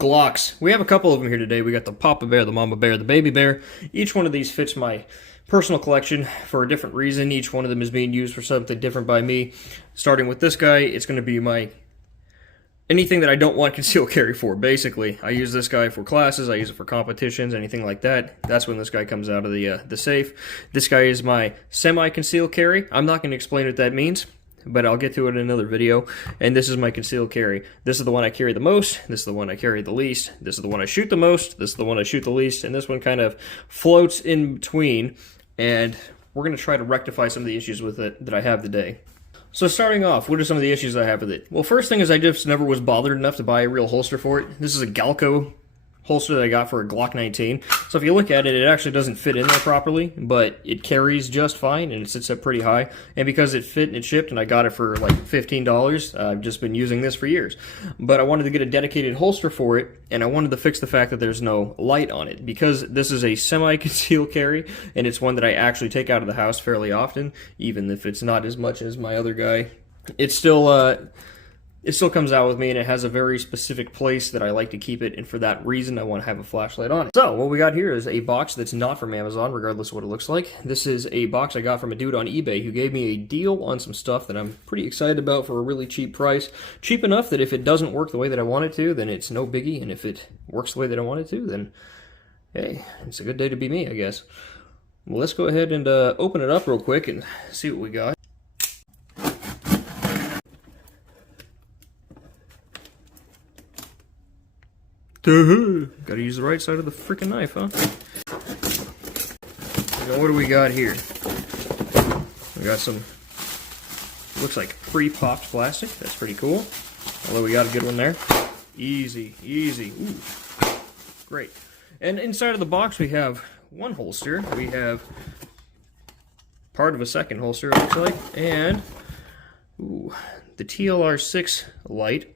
Glocks. We have a couple of them here today. We got the Papa Bear, the Mama Bear, the Baby Bear. Each one of these fits my personal collection for a different reason. Each one of them is being used for something different by me. Starting with this guy, it's going to be my anything that I don't want concealed carry for, basically. I use this guy for classes, I use it for competitions, anything like that. That's when this guy comes out of the safe. This guy is my semi-concealed carry. I'm not going to explain what that means, but I'll get to it in another video. And this is my concealed carry. This is the one I carry the most. This is the one I carry the least. This is the one I shoot the most. This is the one I shoot the least. And this one kind of floats in between. And we're going to try to rectify some of the issues with it that I have today. So starting off, what are some of the issues I have with it? Well, first thing is I just never was bothered enough to buy a real holster for it. This is a Galco holster that I got for a Glock 19. So if you look at it, it actually doesn't fit in there properly, but it carries just fine and it sits up pretty high. And because it fit and it shipped and I got it for like $15, I've just been using this for years. But I wanted to get a dedicated holster for it, and I wanted to fix the fact that there's no light on it. Because this is a semi-concealed carry, and it's one that I actually take out of the house fairly often, even if it's not as much as my other guy. It still comes out with me, and it has a very specific place that I like to keep it, and for that reason I want to have a flashlight on it. So what we got here is a box that's not from Amazon, regardless of what it looks like. This is a box I got from a dude on eBay who gave me a deal on some stuff that I'm pretty excited about for a really cheap price. Cheap enough that if it doesn't work the way that I want it to, then it's no biggie, and if it works the way that I want it to, then hey, it's a good day to be me, I guess. Well, let's go ahead and open it up real quick and see what we got. Gotta use the right side of the freaking knife, huh? Now what do we got here? We got some, looks like pre-popped plastic. That's pretty cool. Although we got a good one there. Easy, easy. Ooh, great. And inside of the box we have one holster. We have part of a second holster, it looks like. And, ooh, the TLR6 light,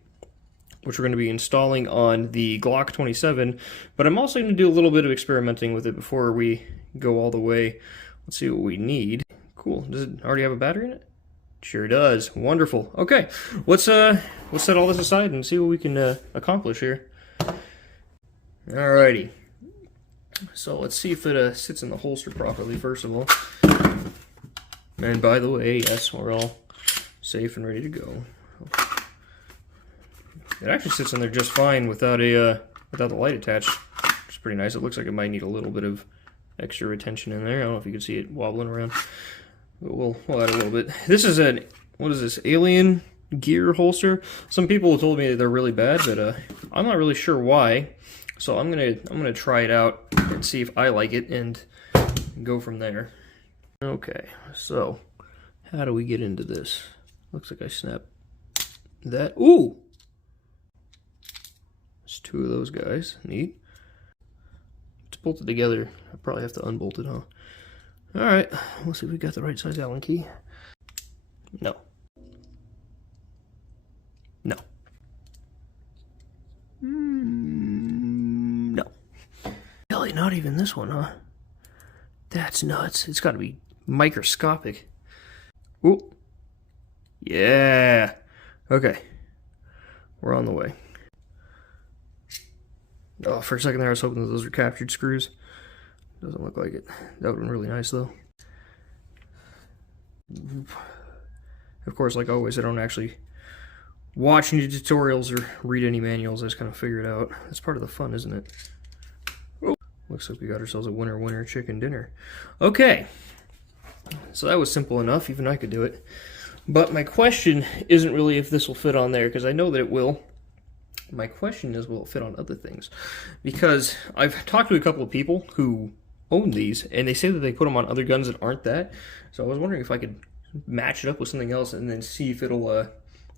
which we're going to be installing on the Glock 27, but I'm also going to do a little bit of experimenting with it before we go all the way. Let's see what we need. Cool. Does it already have a battery in it? Sure does. Wonderful. Okay, let's set all this aside and see what we can accomplish here. Alrighty. So let's see if it sits in the holster properly, first of all. And by the way, yes, we're all safe and ready to go. It actually sits in there just fine without the light attached, which is pretty nice. It looks like it might need a little bit of extra retention in there. I don't know if you can see it wobbling around, but we'll add a little bit. This is what is this, alien gear holster? Some people have told me that they're really bad, but I'm not really sure why. So I'm gonna try it out and see if I like it and go from there. Okay, so how do we get into this? Looks like I snapped that. Ooh! There's two of those guys. Neat. It's bolted together. I probably have to unbolt it, huh? Alright, let's see if we got the right size Allen key. No. No. No. Really, not even this one, huh? That's nuts. It's got to be microscopic. Ooh. Yeah. Okay. We're on the way. Oh, for a second there I was hoping that those were captured screws. Doesn't look like it. That would have been really nice though. Of course, like always, I don't actually watch any tutorials or read any manuals. I just kind of figure it out. That's part of the fun, isn't it? Oh, looks like we got ourselves a winner chicken dinner. Okay. So that was simple enough. Even I could do it. But my question isn't really if this will fit on there, because I know that it will. My question is, will it fit on other things? Because I've talked to a couple of people who own these, and they say that they put them on other guns that aren't that. So I was wondering if I could match it up with something else and then see if it'll, if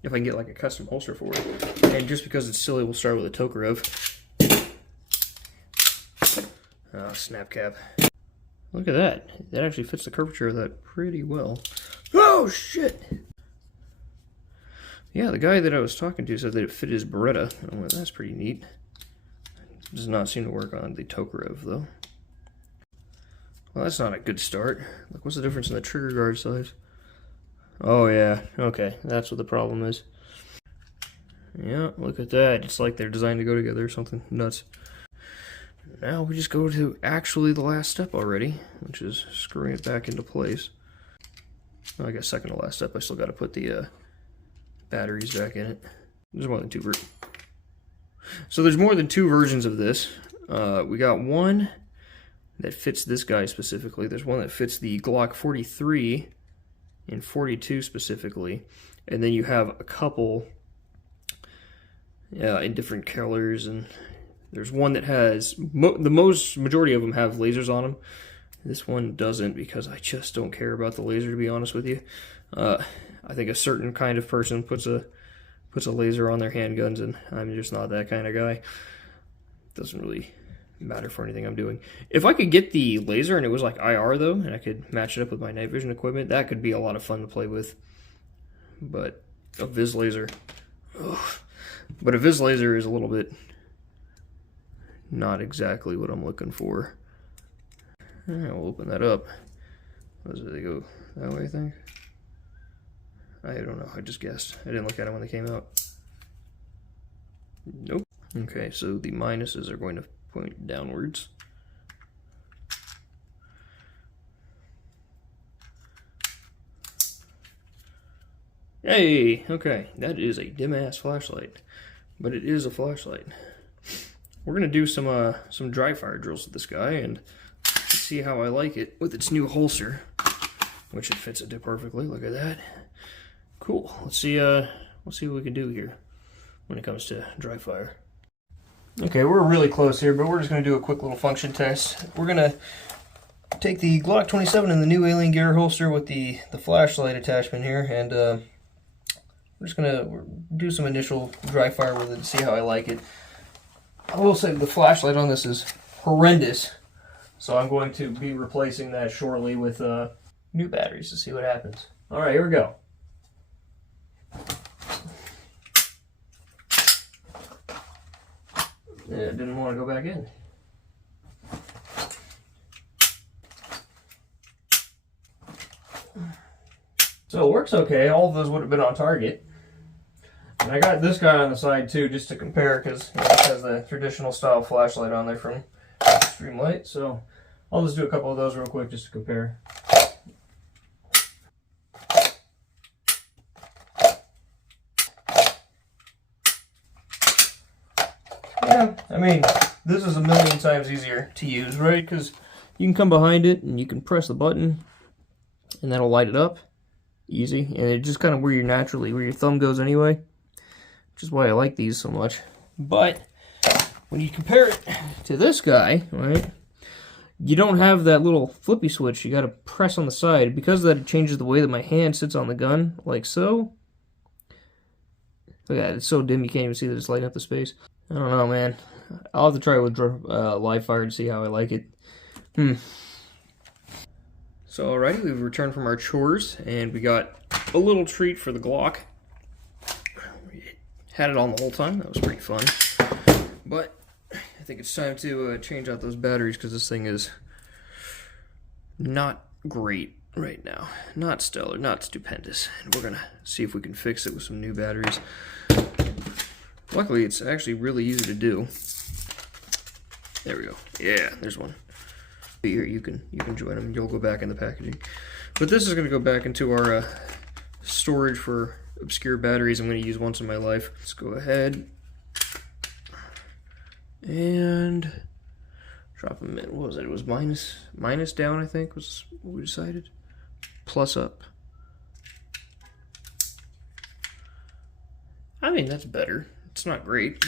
I can get like a custom holster for it. And just because it's silly, we'll start with a TOKAREV. Oh, snap cap. Look at that. That actually fits the curvature of that pretty well. Oh, shit! Yeah, the guy that I was talking to said that it fit his Beretta. Oh, well, that's pretty neat. Does not seem to work on the TOKAREV, though. Well, that's not a good start. Look, what's the difference in the trigger guard size? Oh, yeah. Okay, that's what the problem is. Yeah, look at that. It's like they're designed to go together or something nuts. Now we just go to actually the last step already, which is screwing it back into place. Well, I guess second to last step, I still got to put the batteries back in it. There's more than two versions. So there's more than two versions of this. We got one that fits this guy specifically. There's one that fits the Glock 43 and 42 specifically. And then you have a couple in different colors, and there's one that has, the majority of them have lasers on them. This one doesn't, because I just don't care about the laser, to be honest with you. I think a certain kind of person puts a laser on their handguns, and I'm just not that kind of guy. Doesn't really matter for anything I'm doing. If I could get the laser and it was like IR though, and I could match it up with my night vision equipment, that could be a lot of fun to play with. But a vis laser, ugh. But a vis laser is a little bit not exactly what I'm looking for. I'll open that up. Does they go that way, I think? I don't know, I just guessed. I didn't look at them when they came out. Nope. Okay, so the minuses are going to point downwards. Hey, okay, that is a dim-ass flashlight, but it is a flashlight. We're gonna do some dry fire drills with this guy and see how I like it with its new holster, which it fits it perfectly. Look at that. Cool. Let's see what we can do here when it comes to dry fire. Okay, we're really close here, but we're just gonna do a quick little function test. We're gonna take the Glock 27 and the new Alien Gear holster with the flashlight attachment here, and we're just gonna do some initial dry fire with it and see how I like it. I will say the flashlight on this is horrendous, so I'm going to be replacing that shortly with new batteries to see what happens. All right, here we go. Yeah, I didn't want to go back in. So it works okay. All of those would have been on target. And I got this guy on the side too, just to compare, because it has the traditional style flashlight on there from Extreme Light. So I'll just do a couple of those real quick just to compare. Yeah, I mean, this is a million times easier to use, right? Because you can come behind it and you can press the button and that'll light it up. Easy. And it just kind of where your thumb goes anyway, which is why I like these so much. But when you compare it to this guy, right, you don't have that little flippy switch you got to press on the side. Because of that, it changes the way that my hand sits on the gun, like so. Look at that, it's so dim you can't even see that it's lighting up the space. I don't know, man. I'll have to try it with live fire to see how I like it. So alrighty, we've returned from our chores, and we got a little treat for the Glock. We had it on the whole time, that was pretty fun. But I think it's time to change out those batteries, because this thing is not great right now. Not stellar, not stupendous. And we're gonna see if we can fix it with some new batteries. Luckily, it's actually really easy to do. There we go. Yeah, there's one. Here, you can join them. You'll go back in the packaging. But this is going to go back into our storage for obscure batteries I'm going to use once in my life. Let's go ahead and drop them in. What was it? It was minus down, I think, was what we decided. Plus up. I mean, that's better. It's not great.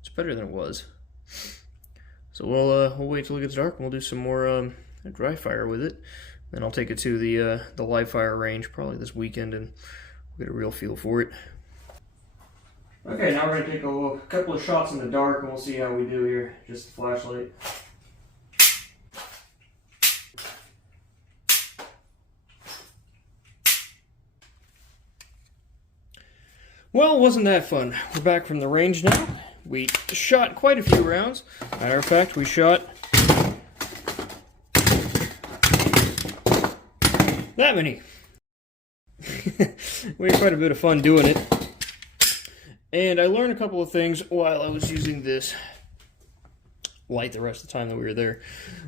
It's better than it was. So we'll wait till it gets dark and we'll do some more dry fire with it. Then I'll take it to the live fire range probably this weekend and we'll get a real feel for it. Okay, now we're going to take a couple of shots in the dark and we'll see how we do here. Just the flashlight. Well, wasn't that fun? We're back from the range now. We shot quite a few rounds. Matter of fact, we shot that many. We had quite a bit of fun doing it. And I learned a couple of things while I was using this light the rest of the time that we were there.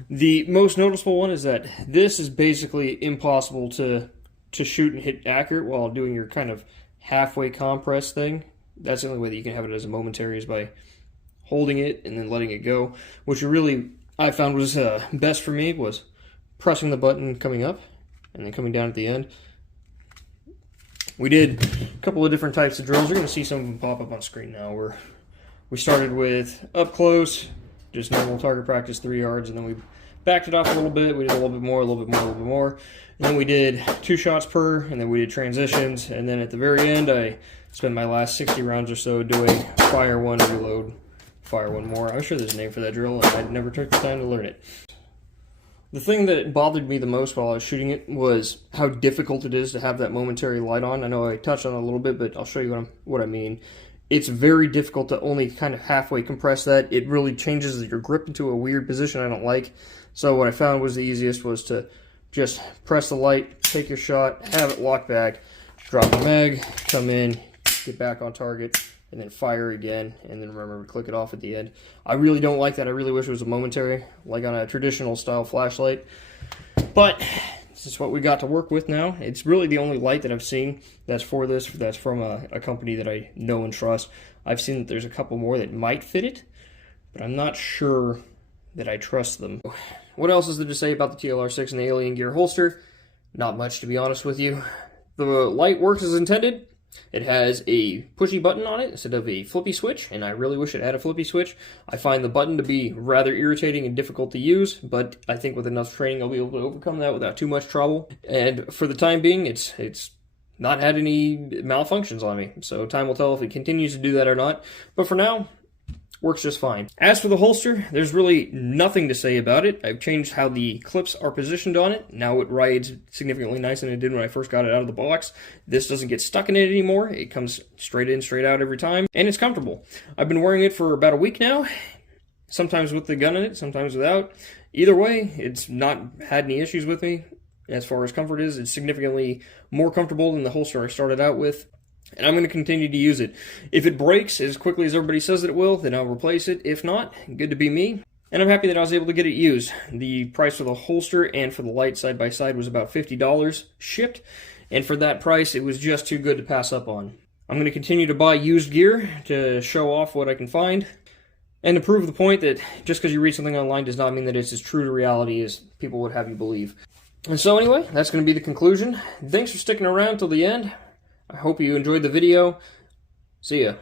The most noticeable one is that this is basically impossible to shoot and hit accurate while doing your kind of halfway compress thing. That's the only way that you can have it as a momentary, is by holding it and then letting it go. Which really I found was best for me was pressing the button coming up and then coming down at the end. We did a couple of different types of drills. You're going to see some of them pop up on screen now. We started with up close, just normal target practice, 3 yards, and then we backed it off a little bit. We did a little bit more, a little bit more, a little bit more. And then we did 2 shots per, and then we did transitions. And then at the very end, I spent my last 60 rounds or so doing fire one, reload, fire one more. I'm sure there's a name for that drill, and I never took the time to learn it. The thing that bothered me the most while I was shooting it was how difficult it is to have that momentary light on. I know I touched on it a little bit, but I'll show you what I mean. It's very difficult to only kind of halfway compress that. It really changes your grip into a weird position I don't like. So what I found was the easiest was to just press the light, take your shot, have it locked back, drop the mag, come in, get back on target, and then fire again, and then remember to click it off at the end. I really don't like that. I really wish it was a momentary, like on a traditional style flashlight. But this is what we got to work with now. It's really the only light that I've seen that's for this, that's from a company that I know and trust. I've seen that there's a couple more that might fit it, but I'm not sure that I trust them. What else is there to say about the TLR6 and the Alien Gear holster? Not much, to be honest with you. The light works as intended. It has a pushy button on it instead of a flippy switch, and I really wish it had a flippy switch. I find the button to be rather irritating and difficult to use, but I think with enough training I'll be able to overcome that without too much trouble. And for the time being, it's not had any malfunctions on me, so time will tell if it continues to do that or not. But for now, works just fine. As for the holster, there's really nothing to say about it. I've changed how the clips are positioned on it. Now it rides significantly nicer than it did when I first got it out of the box. This doesn't get stuck in it anymore. It comes straight in, straight out every time, and it's comfortable. I've been wearing it for about a week now, sometimes with the gun in it, sometimes without. Either way, it's not had any issues with me. As far as comfort is, it's significantly more comfortable than the holster I started out with. And I'm going to continue to use it. If it breaks as quickly as everybody says that it will, then I'll replace it. If not, good to be me. And I'm happy that I was able to get it used. The price for the holster and for the light side by side was about $50 shipped. And for that price, it was just too good to pass up on. I'm going to continue to buy used gear to show off what I can find. And to prove the point that just because you read something online does not mean that it's as true to reality as people would have you believe. And so anyway, that's going to be the conclusion. Thanks for sticking around till the end. I hope you enjoyed the video. See ya.